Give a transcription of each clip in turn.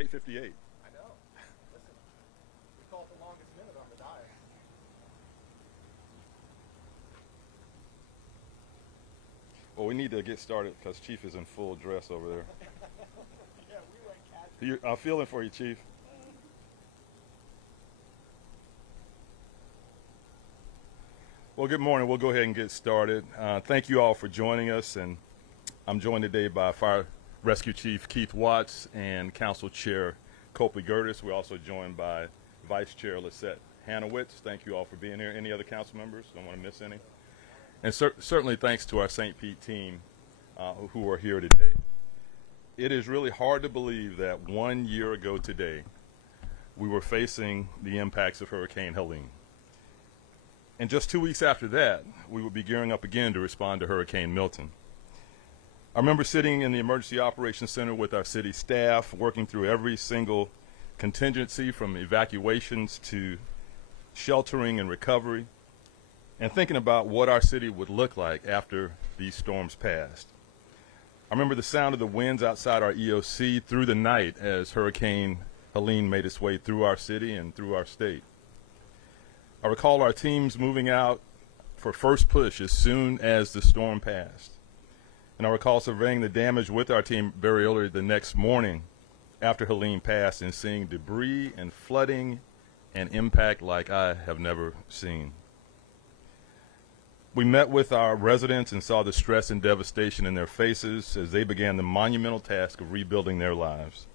8:58. I know. Listen, we call it the longest minute on the dial. Well, we need to get started because Chief is in full dress over there. Yeah, we went casual. I'm feeling for you, Chief. Well, good morning. We'll go ahead and get started. Thank you all for joining us, and I'm joined today by Fire Rescue Chief Keith Watts and Council Chair Copley Gertis. We're also joined by Vice Chair Lisette Hanowitz. Thank you all for being here. Any other council members? Don't want to miss any. And certainly thanks to our St. Pete team who are here today. It is really hard to believe that 1 year ago today, we were facing the impacts of Hurricane Helene. And just 2 weeks after that, we would be gearing up again to respond to Hurricane Milton. I remember sitting in the Emergency Operations Center with our city staff, working through every single contingency from evacuations to sheltering and recovery, and thinking about what our city would look like after these storms passed. I remember the sound of the winds outside our EOC through the night as Hurricane Helene made its way through our city and through our state. I recall our teams moving out for first push as soon as the storm passed. And I recall surveying the damage with our team very early the next morning after Helene passed and seeing debris and flooding and impact like I have never seen. We met with our residents and saw the stress and devastation in their faces as they began the monumental task of rebuilding their lives.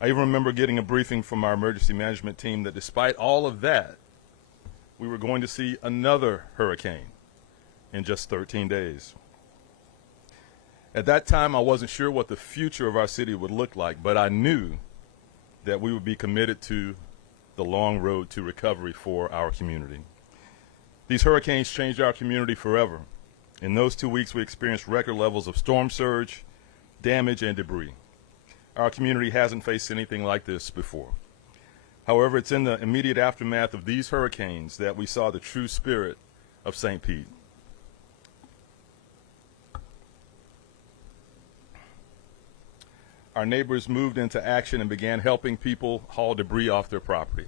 I even remember getting a briefing from our emergency management team that despite all of that, we were going to see another hurricane in just 13 days. At that time, I wasn't sure what the future of our city would look like, but I knew that we would be committed to the long road to recovery for our community. These hurricanes changed our community forever. In those 2 weeks, we experienced record levels of storm surge, damage, and debris. Our community hasn't faced anything like this before. However, it's in the immediate aftermath of these hurricanes that we saw the true spirit of St. Pete. Our neighbors moved into action and began helping people haul debris off their property.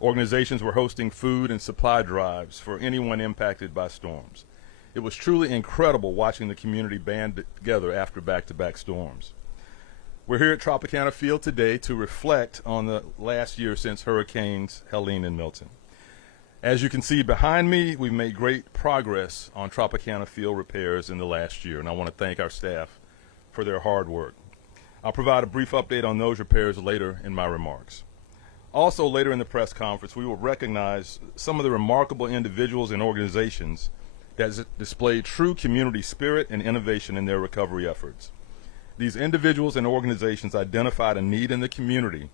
Organizations were hosting food and supply drives for anyone impacted by storms. It was truly incredible watching the community band together after back-to-back storms. We're here at Tropicana Field today to reflect on the last year since Hurricanes Helene and Milton. As you can see behind me, we've made great progress on Tropicana Field repairs in the last year, and I want to thank our staff for their hard work. I'll provide a brief update on those repairs later in my remarks. Also, later in the press conference, we will recognize some of the remarkable individuals and organizations that displayed true community spirit and innovation in their recovery efforts. These individuals and organizations identified a need in the community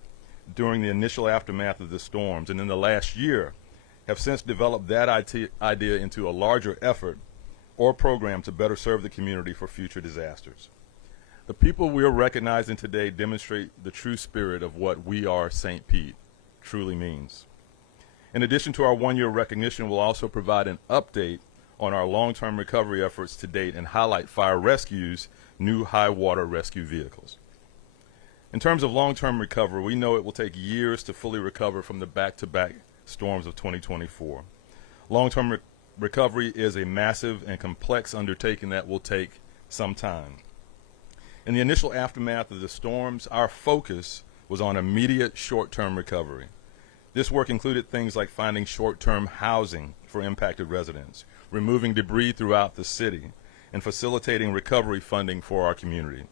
during the initial aftermath of the storms, and in the last year have since developed that idea into a larger effort or program to better serve the community for future disasters. The people we are recognizing today demonstrate the true spirit of what We Are St. Pete truly means. In addition to our one-year recognition, we'll also provide an update on our long-term recovery efforts to date and highlight Fire Rescue's new high water rescue vehicles. In terms of long-term recovery, we know it will take years to fully recover from the back-to-back storms of 2024. Long-term recovery is a massive and complex undertaking that will take some time. In the initial aftermath of the storms, our focus was on immediate short-term recovery. This work included things like finding short-term housing for impacted residents, removing debris throughout the city, and facilitating recovery funding for our community.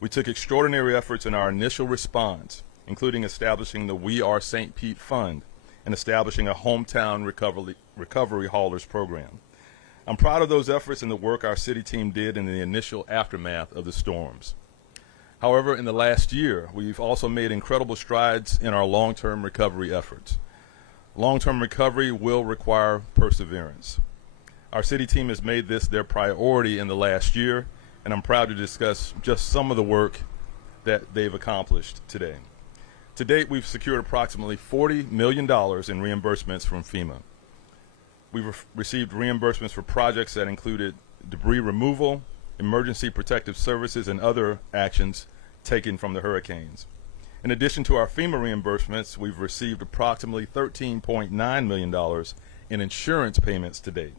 We took extraordinary efforts in our initial response, including establishing the We Are St. Pete Fund and establishing a hometown recovery haulers program. I'm proud of those efforts and the work our city team did in the initial aftermath of the storms. However, in the last year, we've also made incredible strides in our long-term recovery efforts. Long-term recovery will require perseverance. Our city team has made this their priority in the last year, and I'm proud to discuss just some of the work that they've accomplished today. To date, we've secured approximately $40 million in reimbursements from FEMA. We've received reimbursements for projects that included debris removal, emergency protective services, and other actions taken from the hurricanes. In addition to our FEMA reimbursements, we've received approximately $13.9 million in insurance payments to date.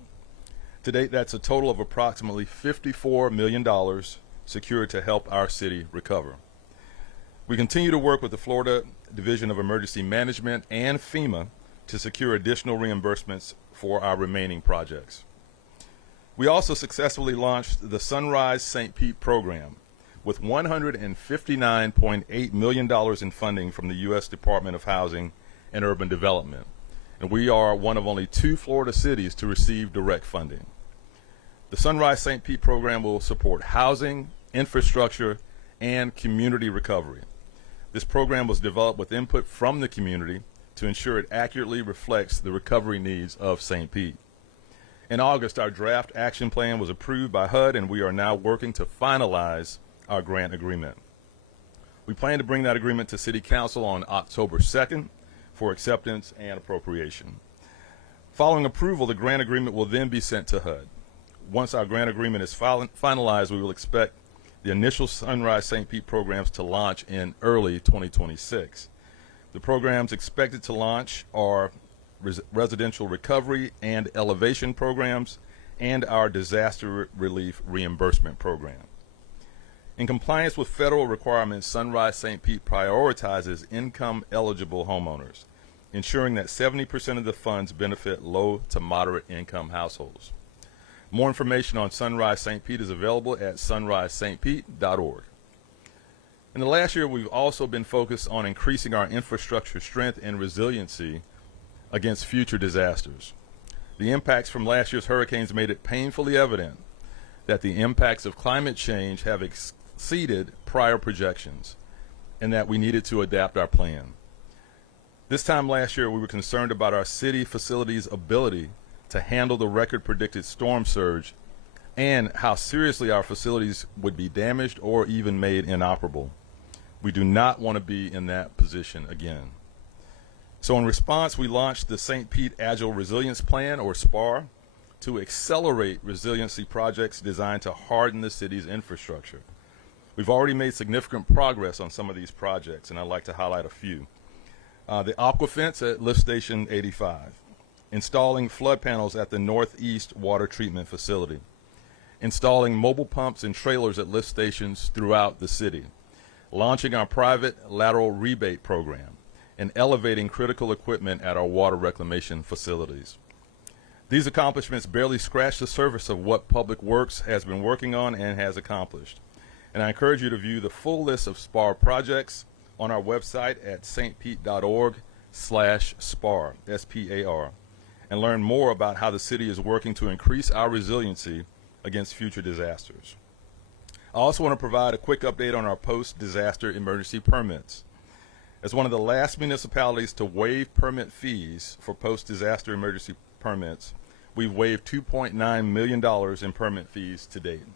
To date, that's a total of approximately $54 million secured to help our city recover. We continue to work with the Florida Division of Emergency Management and FEMA to secure additional reimbursements for our remaining projects. We also successfully launched the Sunrise St. Pete program with $159.8 million in funding from the U.S. Department of Housing and Urban Development. And we are one of only 2 Florida cities to receive direct funding. The Sunrise St. Pete program will support housing, infrastructure, and community recovery. This program was developed with input from the community to ensure it accurately reflects the recovery needs of St. Pete. In August, our draft action plan was approved by HUD, and we are now working to finalize our grant agreement. We plan to bring that agreement to City Council on October 2nd for acceptance and appropriation. Following approval, the grant agreement will then be sent to HUD. Once our grant agreement is finalized, we will expect the initial Sunrise St. Pete programs to launch in early 2026. The programs expected to launch are residential recovery and elevation programs and our disaster relief reimbursement program. In compliance with federal requirements, Sunrise St. Pete prioritizes income-eligible homeowners, ensuring that 70% of the funds benefit low to moderate income households. More information on Sunrise St. Pete is available at sunrisestpete.org. In the last year, we've also been focused on increasing our infrastructure strength and resiliency against future disasters. The impacts from last year's hurricanes made it painfully evident that the impacts of climate change have exceeded prior projections and that we needed to adapt our plan. This time last year, we were concerned about our city facilities' ability to handle the record predicted storm surge and how seriously our facilities would be damaged or even made inoperable. We do not want to be in that position again. So in response, we launched the St. Pete Agile Resilience Plan, or SPAR, to accelerate resiliency projects designed to harden the city's infrastructure. We've already made significant progress on some of these projects, and I'd like to highlight a few. The aqua fence at Lift Station 85, installing flood panels at the Northeast Water Treatment Facility, installing mobile pumps and trailers at lift stations throughout the city, launching our private lateral rebate program, and elevating critical equipment at our water reclamation facilities. These accomplishments barely scratch the surface of what Public Works has been working on and has accomplished. And I encourage you to view the full list of SPAR projects on our website at stpete.org/SPAR, S-P-A-R, and learn more about how the city is working to increase our resiliency against future disasters. I also want to provide a quick update on our post-disaster emergency permits. As one of the last municipalities to waive permit fees for post-disaster emergency permits, we've waived $2.9 million in permit fees to date.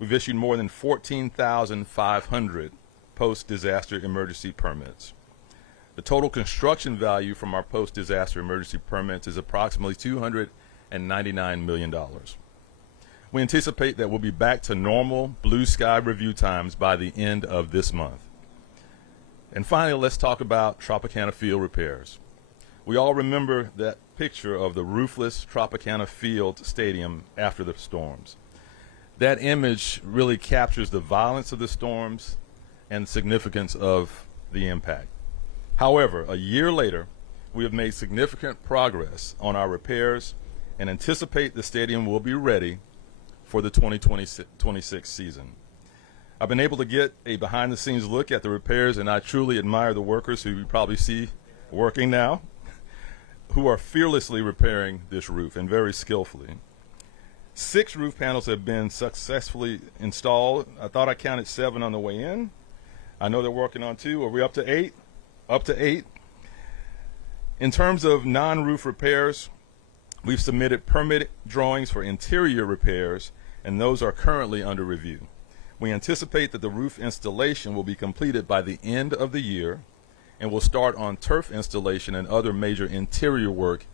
We've issued more than 14,500 post-disaster emergency permits. The total construction value from our post-disaster emergency permits is approximately $299 million. We anticipate that we'll be back to normal blue sky review times by the end of this month. And finally, let's talk about Tropicana Field repairs. We all remember that picture of the roofless Tropicana Field Stadium after the storms. That image really captures the violence of the storms and the significance of the impact. However, a year later, we have made significant progress on our repairs and anticipate the stadium will be ready for the 2026 season. I've been able to get a behind-the-scenes look at the repairs, and I truly admire the workers who you probably see working now, who are fearlessly repairing this roof, and very skillfully. 6 roof panels have been successfully installed. I thought I counted 7 on the way in. I know they're working on 2. Are we up to 8? Up to 8. In terms of non-roof repairs, we've submitted permit drawings for interior repairs, and those are currently under review. We anticipate that the roof installation will be completed by the end of the year, and will start on turf installation and other major interior work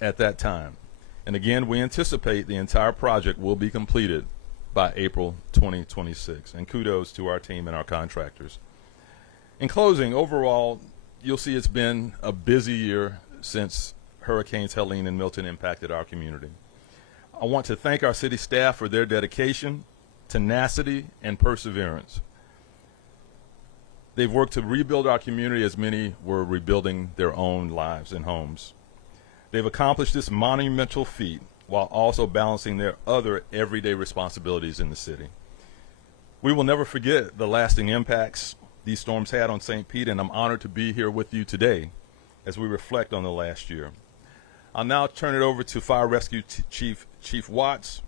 at that time. And again, we anticipate the entire project will be completed by April 2026. And kudos to our team and our contractors. In closing, overall, you'll see it's been a busy year since Hurricanes Helene and Milton impacted our community. I want to thank our city staff for their dedication, tenacity, and perseverance. They've worked to rebuild our community as many were rebuilding their own lives and homes. They've accomplished this monumental feat while also balancing their other everyday responsibilities in the city. We will never forget the lasting impacts these storms had on St. Pete, and I'm honored to be here with you today as we reflect on the last year. I'll now turn it over to Fire Rescue Chief Watts,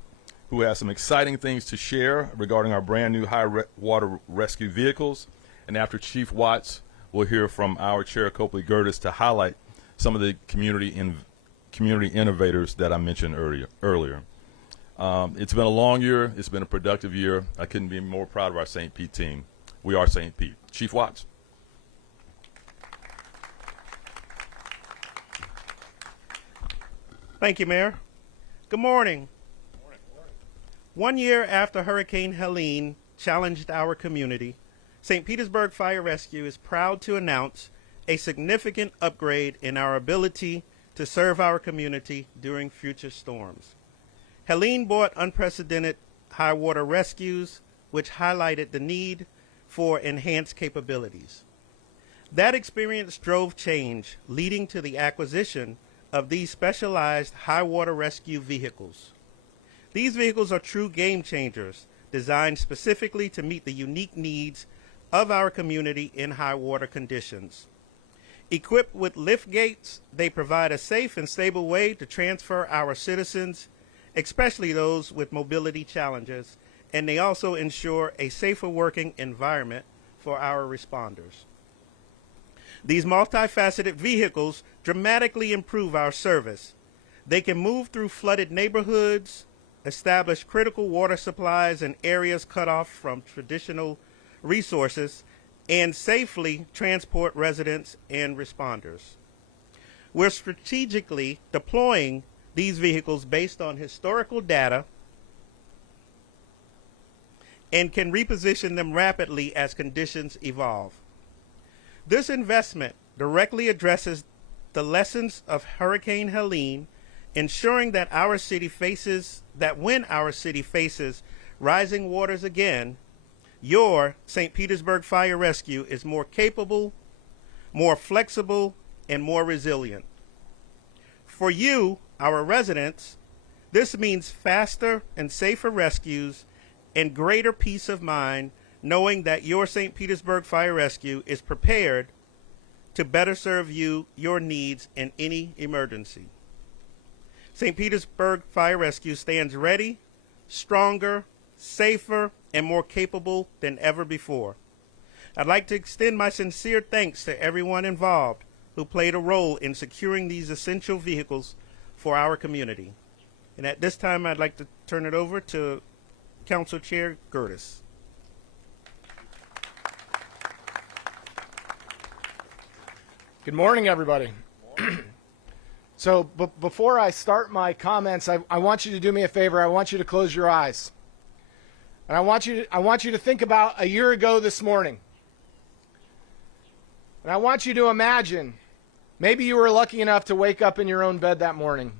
who has some exciting things to share regarding our brand new water rescue vehicles. And after Chief Watts, we'll hear from our Chair Copley Gertis to highlight some of the community innovators that I mentioned earlier. It's been a long year. It's been a productive year. I couldn't be more proud of our St. Pete team. We are St. Pete. Chief Watts. Thank you, Mayor. Good morning. Morning. 1 year after Hurricane Helene challenged our community, St. Petersburg Fire Rescue is proud to announce a significant upgrade in our ability to serve our community during future storms. Helene brought unprecedented high water rescues, which highlighted the need for enhanced capabilities. That experience drove change, leading to the acquisition of these specialized high water rescue vehicles. These vehicles are true game changers, designed specifically to meet the unique needs of our community in high water conditions. Equipped with lift gates, they provide a safe and stable way to transfer our citizens, especially those with mobility challenges, and they also ensure a safer working environment for our responders. These multifaceted vehicles dramatically improve our service. They can move through flooded neighborhoods, establish critical water supplies in areas cut off from traditional resources, and safely transport residents and responders. We're strategically deploying these vehicles based on historical data and can reposition them rapidly as conditions evolve. This investment directly addresses the lessons of Hurricane Helene, ensuring that when our city faces rising waters again, your St. Petersburg Fire Rescue is more capable, more flexible, and more resilient. For you, our residents, this means faster and safer rescues and greater peace of mind, knowing that your St. Petersburg Fire Rescue is prepared to better serve your needs in any emergency. St. Petersburg Fire Rescue stands ready, stronger, safer, and more capable than ever before. I'd like to extend my sincere thanks to everyone involved who played a role in securing these essential vehicles for our community. And at this time, I'd like to turn it over to Council Chair Gertis. Good morning, everybody. So before I start my comments, I want you to do me a favor. I want you to close your eyes. And I want you to think about a year ago this morning. And I want you to imagine, maybe you were lucky enough to wake up in your own bed that morning.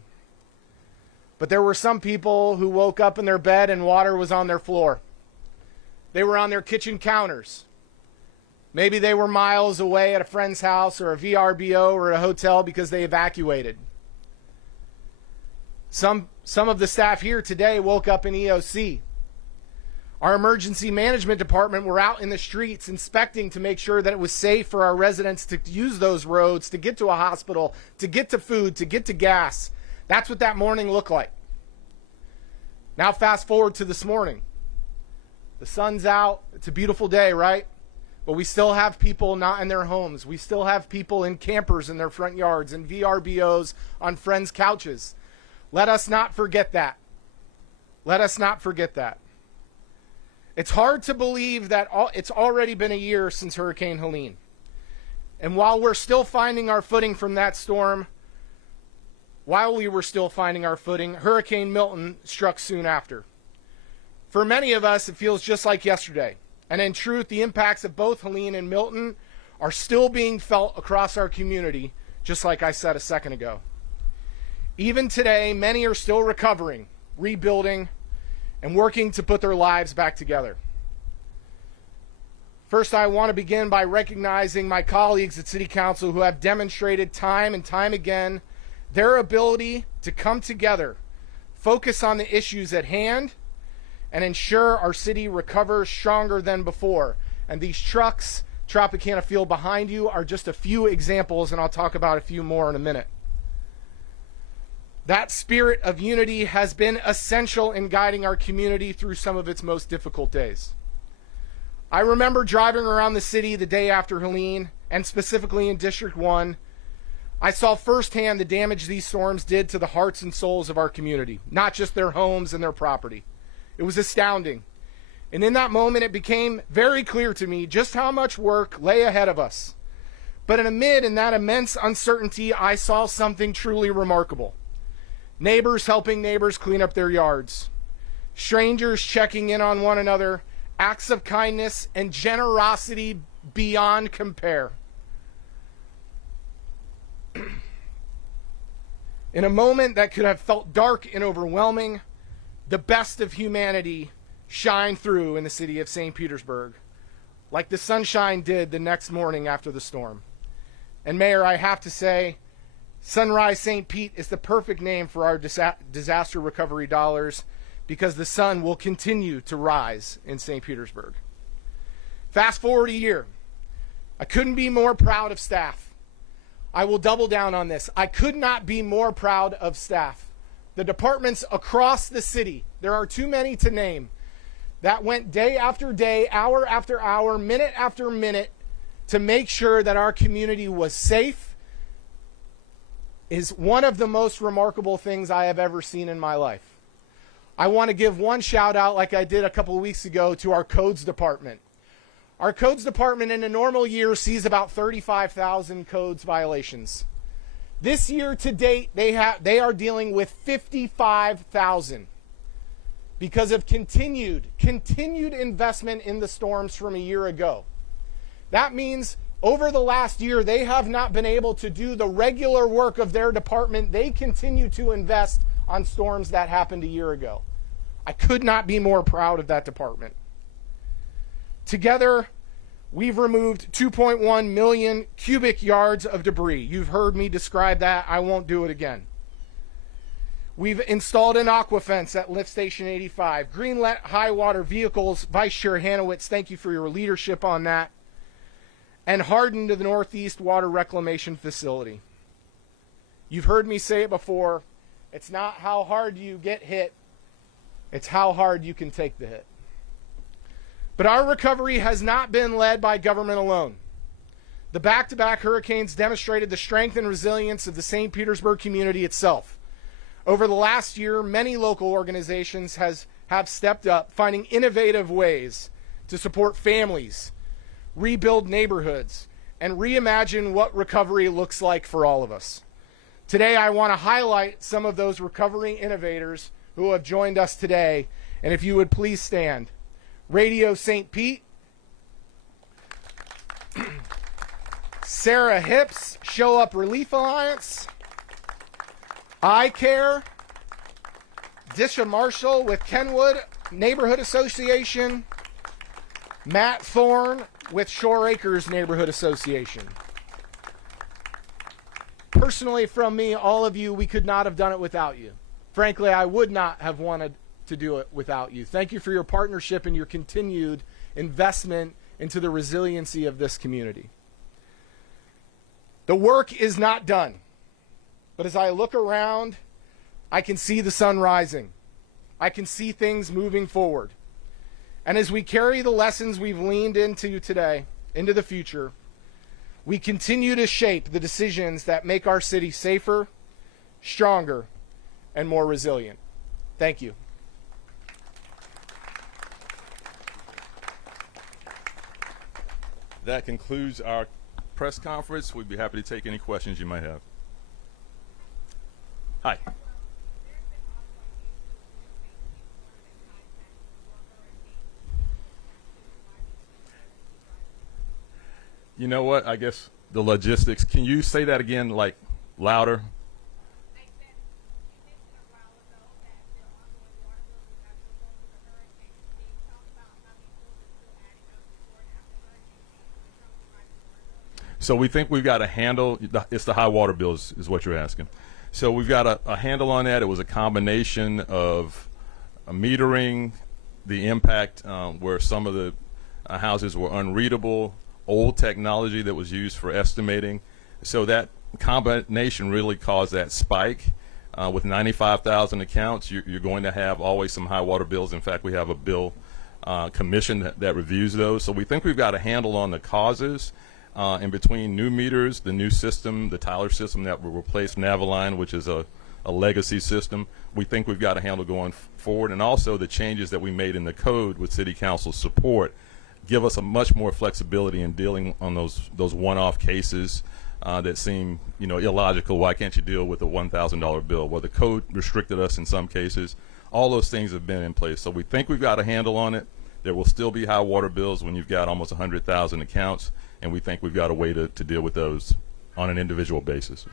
But there were some people who woke up in their bed and water was on their floor. They were on their kitchen counters. Maybe they were miles away at a friend's house or a VRBO or a hotel because they evacuated. Some of the staff here today woke up in EOC. Our emergency management department were out in the streets inspecting to make sure that it was safe for our residents to use those roads, to get to a hospital, to get to food, to get to gas. That's what that morning looked like. Now fast forward to this morning. The sun's out. It's a beautiful day, right? But we still have people not in their homes. We still have people in campers in their front yards and VRBOs on friends' couches. Let us not forget that. Let us not forget that. It's hard to believe that it's already been a year since Hurricane Helene. And while we're still finding our footing from that storm, Hurricane Milton struck soon after. For many of us, it feels just like yesterday. And in truth, the impacts of both Helene and Milton are still being felt across our community, just like I said a second ago. Even today, many are still recovering, rebuilding, and working to put their lives back together. First, I want to begin by recognizing my colleagues at City Council who have demonstrated time and time again their ability to come together, focus on the issues at hand, and ensure our city recovers stronger than before. And these trucks, Tropicana Field behind you, are just a few examples, and I'll talk about a few more in a minute. That spirit of unity has been essential in guiding our community through some of its most difficult days. I remember driving around the city the day after Helene, and specifically in District 1. I saw firsthand the damage these storms did to the hearts and souls of our community, not just their homes and their property. It was astounding. And in that moment, it became very clear to me just how much work lay ahead of us. But in that immense uncertainty, I saw something truly remarkable. Neighbors helping neighbors clean up their yards. Strangers checking in on one another. Acts of kindness and generosity beyond compare. In a moment that could have felt dark and overwhelming, the best of humanity shined through in the city of St. Petersburg, like the sunshine did the next morning after the storm. And Mayor, I have to say, Sunrise St. Pete is the perfect name for our disaster recovery dollars, because the sun will continue to rise in St. Petersburg. Fast forward a year. I couldn't be more proud of staff. I will double down on this. I could not be more proud of staff. The departments across the city, there are too many to name, that went day after day, hour after hour, minute after minute to make sure that our community was safe, is one of the most remarkable things I have ever seen in my life. I want to give one shout out, like I did a couple of weeks ago, to our codes department. Our codes department in a normal year sees about 35,000 codes violations. This year to date, they are dealing with 55,000 because of continued investment in the storms from a year ago. That means over the last year, they have not been able to do the regular work of their department. They continue to invest on storms that happened a year ago. I could not be more proud of that department. Together, we've removed 2.1 million cubic yards of debris. You've heard me describe that. I won't do it again. We've installed an aqua fence at Lift Station 85. Greenlit high water vehicles. Vice Chair Hanowitz, thank you for your leadership on that. And hardened the Northeast Water Reclamation Facility. You've heard me say it before. It's not how hard you get hit, it's how hard you can take the hit. But our recovery has not been led by government alone. The back-to-back hurricanes demonstrated the strength and resilience of the St. Petersburg community itself. Over the last year, many local organizations have stepped up, finding innovative ways to support families, rebuild neighborhoods, and reimagine what recovery looks like for all of us. Today, I want to highlight some of those recovery innovators who have joined us today. And if you would please stand. Radio St. Pete, Sarah Hips, Show Up Relief Alliance, I Care, Disha Marshall with Kenwood Neighborhood Association, Matt Thorne with Shore Acres Neighborhood Association. Personally, from me, all of you, we could not have done it without you. Frankly, I would not have wanted to do it without you. Thank you for your partnership and your continued investment into the resiliency of this community. The work is not done, but as I look around, I can see the sun rising. I can see things moving forward. And as we carry the lessons we've leaned into today, into the future, we continue to shape the decisions that make our city safer, stronger, and more resilient. Thank you. That concludes our press conference. We'd be happy to take any questions you might have. Hi. You know what? I guess the logistics. Can you say that again, like louder? So we think we've got a handle. It's the high water bills is what you're asking. So we've got a handle on that. It was a combination of metering, the impact where some of the houses were unreadable, old technology that was used for estimating. So that combination really caused that spike. With 95,000 accounts, you're going to have always some high water bills. In fact, we have a bill commission that reviews those. So we think we've got a handle on the causes. In between new meters, the new system, the Tyler system that will replace Naviline, which is a legacy system, we think we've got a handle going forward. And also the changes that we made in the code with City Council support give us a much more flexibility in dealing on those one-off cases that seem, illogical. Why can't you deal with a $1,000 bill? Well, the code restricted us in some cases. All those things have been in place. So we think we've got a handle on it. There will still be high water bills when you've got almost 100,000 accounts, and we think we've got a way to deal with those on an individual basis.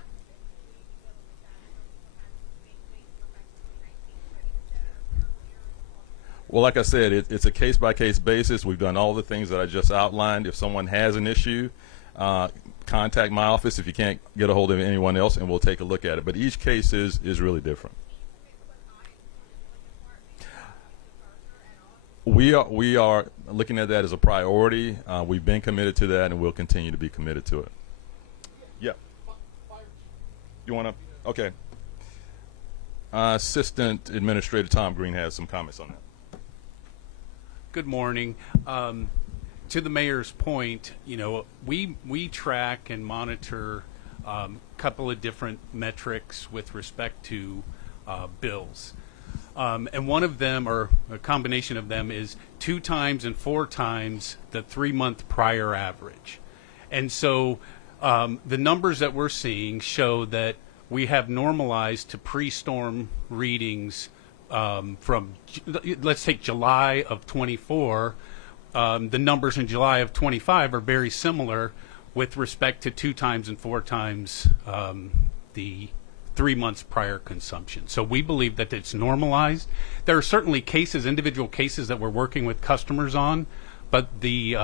Well, like I said, it's a case-by-case basis. We've done all the things that I just outlined. If someone has an issue, contact my office if you can't get a hold of anyone else, and we'll take a look at it. But each case is really different. We are looking at that as a priority. We've been committed to that, and we'll continue to be committed to it. Yeah. You want to? Okay. Assistant Administrator Tom Green has some comments on that. Good morning. To the mayor's point, we track and monitor a couple of different metrics with respect to bills. And one of them, or a combination of them, is 2 times and 4 times the 3-month prior average. And so the numbers that we're seeing show that we have normalized to pre-storm readings from, let's take July of 24. The numbers in July of 25 are very similar with respect to 2 times and 4 times the 3 months prior consumption. So we believe that it's normalized. There are certainly cases, individual cases that we're working with customers on, but the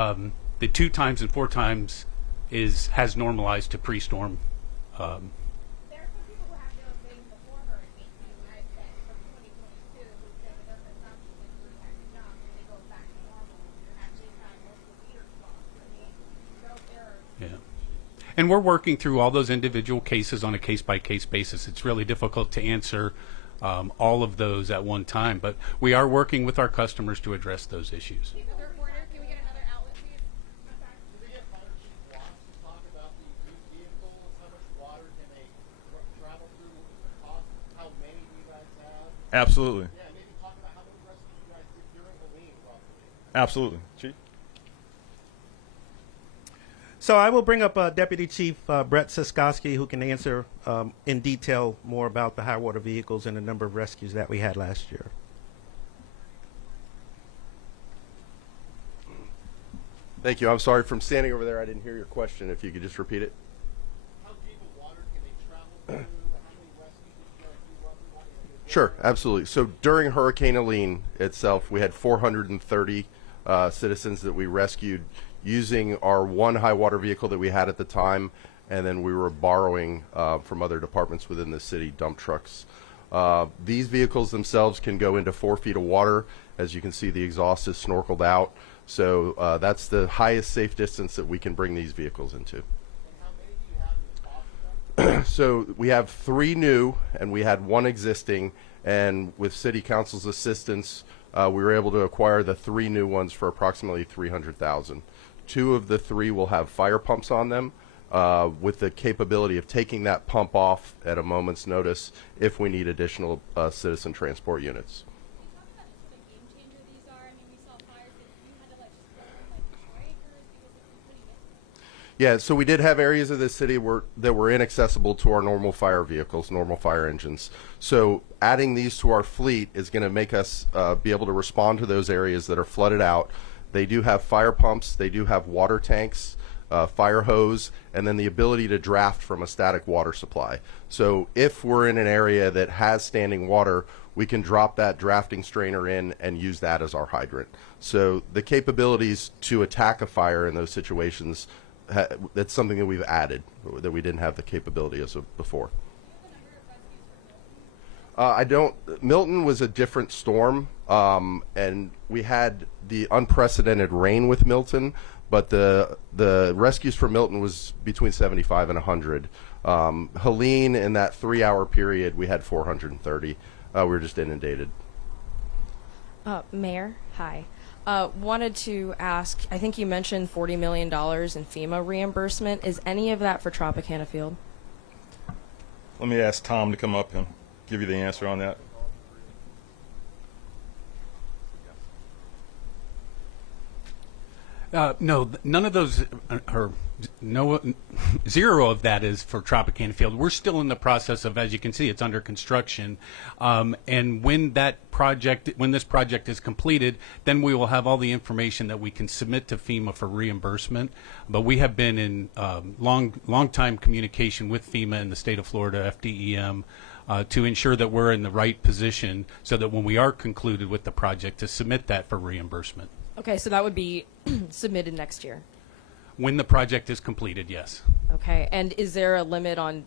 2 times and 4 times has normalized to pre-storm. There are some people who have those things before Hurricane Helene, from 2022, who said that their consumption is really had to jump and it goes back to normal. You're actually had multiple meter spots. I mean, those errors. Yeah. And we're working through all those individual cases on a case-by-case basis. It's really difficult to answer all of those at one time, but we are working with our customers to address those issues. Mr. Reporter, can we get another outlet, please? Do they get fire chief Watts to talk about the used vehicles? How much water can they travel through? The cost? How many do you guys have? Absolutely. Yeah, maybe talk about how many rescues you guys did during Helene, roughly. Absolutely. Chief? So I will bring up Deputy Chief Brett Siskowski, who can answer in detail more about the high water vehicles and the number of rescues that we had last year. Thank you. I'm sorry, from standing over there, I didn't hear your question. If you could just repeat it. How deep of water can they travel through? How many rescues did you guys do roughly? Sure, absolutely. So during Hurricane Helene itself, we had 430 citizens that we rescued using our one high water vehicle that we had at the time, and then we were borrowing from other departments within the city, dump trucks. These vehicles themselves can go into 4 feet of water. As you can see, the exhaust is snorkeled out. So that's the highest safe distance that we can bring these vehicles into. And how many do you have in the cost of them? So we have 3 new, and we had 1 existing, and with City Council's assistance, we were able to acquire the 3 new ones for approximately $300,000. 2 of the 3 will have fire pumps on them, with the capability of taking that pump off at a moment's notice if we need additional citizen transport units. Can you talk about just what a game changer these are? I mean, we saw fires that you had to just go and destroy acres because it's been pretty difficult. Yeah, so we did have areas of the city that were inaccessible to our normal fire vehicles, normal fire engines. So adding these to our fleet is going to make us be able to respond to those areas that are flooded out. They do have fire pumps. They do have water tanks fire hose, and then the ability to draft from a static water supply. So if we're in an area that has standing water, we can drop that drafting strainer in and use that as our hydrant. So the capabilities to attack a fire in those situations, that's something that we've added that we didn't have the capability as of before. I don't. Milton was a different storm, and we had the unprecedented rain with Milton, but the rescues for Milton was between 75 and 100. Helene, in that 3-hour period, we had 430. We were just inundated. Mayor, hi. Wanted to ask, I think you mentioned $40 million in FEMA reimbursement. Is any of that for Tropicana Field? Let me ask Tom to come up and give you the answer on that. No, none of those, or no, zero of that is for Tropicana Field. We're still in the process of, as you can see, it's under construction. And when this project is completed, then we will have all the information that we can submit to FEMA for reimbursement. But we have been in long time communication with FEMA and the state of Florida, FDEM, to ensure that we're in the right position so that when we are concluded with the project, to submit that for reimbursement. Okay, so that would be submitted next year. When the project is completed, yes. Okay, and is there a limit on,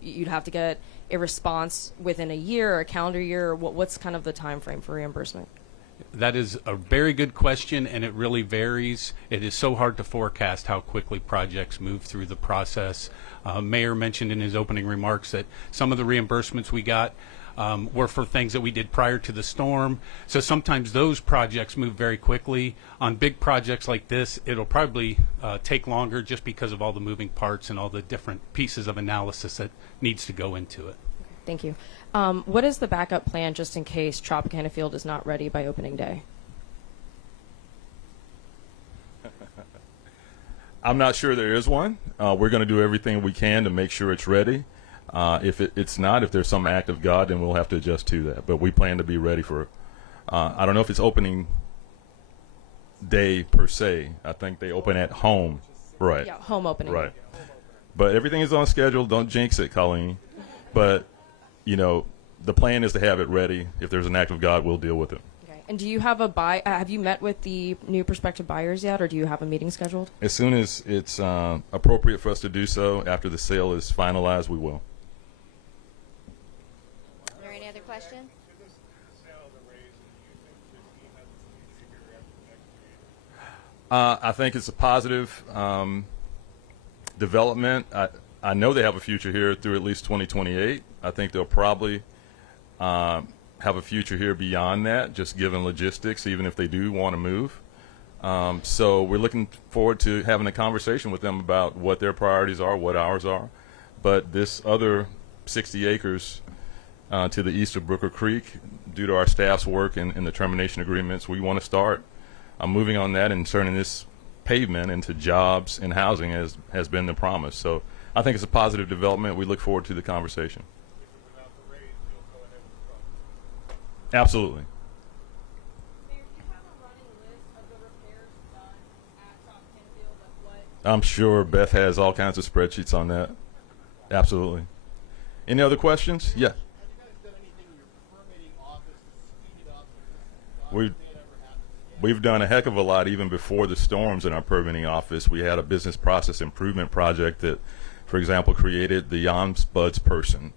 you'd have to get a response within a year or a calendar year, or what's kind of the time frame for reimbursement? That is a very good question, and it really varies. It is so hard to forecast how quickly projects move through the process. Mayor mentioned in his opening remarks that some of the reimbursements we got were for things that we did prior to the storm. So sometimes those projects move very quickly. On big projects like this, it'll probably take longer just because of all the moving parts and all the different pieces of analysis that needs to go into it. Thank you. What is the backup plan just in case Tropicana Field is not ready by opening day? I'm not sure there is one. We're going to do everything we can to make sure it's ready. If if there's some act of God, then we'll have to adjust to that. But we plan to be ready for, I don't know if it's opening day per se. I think they open at home. Right. Yeah, home opening. Right. But everything is on schedule. Don't jinx it, Colleen. But, the plan is to have it ready. If there's an act of God, we'll deal with it. Okay. And do you have have you met with the new prospective buyers yet, or do you have a meeting scheduled? As soon as it's appropriate for us to do so, after the sale is finalized, we will. Are there any other questions? I think it's a positive development. I know they have a future here through at least 2028. I think they'll probably have a future here beyond that, just given logistics, even if they do want to move. So we're looking forward to having a conversation with them about what their priorities are, what ours are. But this other 60 acres to the east of Brooker Creek, due to our staff's work and the termination agreements, we want to start moving on that and turning this pavement into jobs and housing as has been the promise. So I think it's a positive development. We look forward to the conversation. Absolutely. Mayor, do you have a running list of the repairs done at Tropicana Field? Like I'm sure Beth has all kinds of spreadsheets on that. Absolutely. Any other questions? Yeah. Have you guys done anything in your permitting office to speed it up? We've done a heck of a lot even before the storms in our permitting office. We had a business process improvement project that, for example, created the ombuds person,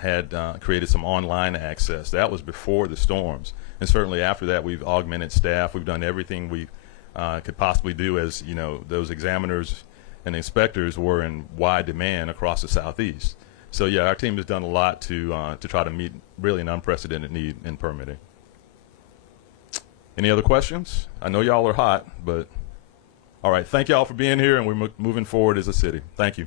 had created some online access. That was before the storms. And certainly after that, we've augmented staff. We've done everything we could possibly do, as those examiners and inspectors were in wide demand across the Southeast. So yeah, our team has done a lot to try to meet really an unprecedented need in permitting. Any other questions? I know y'all are hot, but all right. Thank y'all for being here, and we're moving forward as a city. Thank you.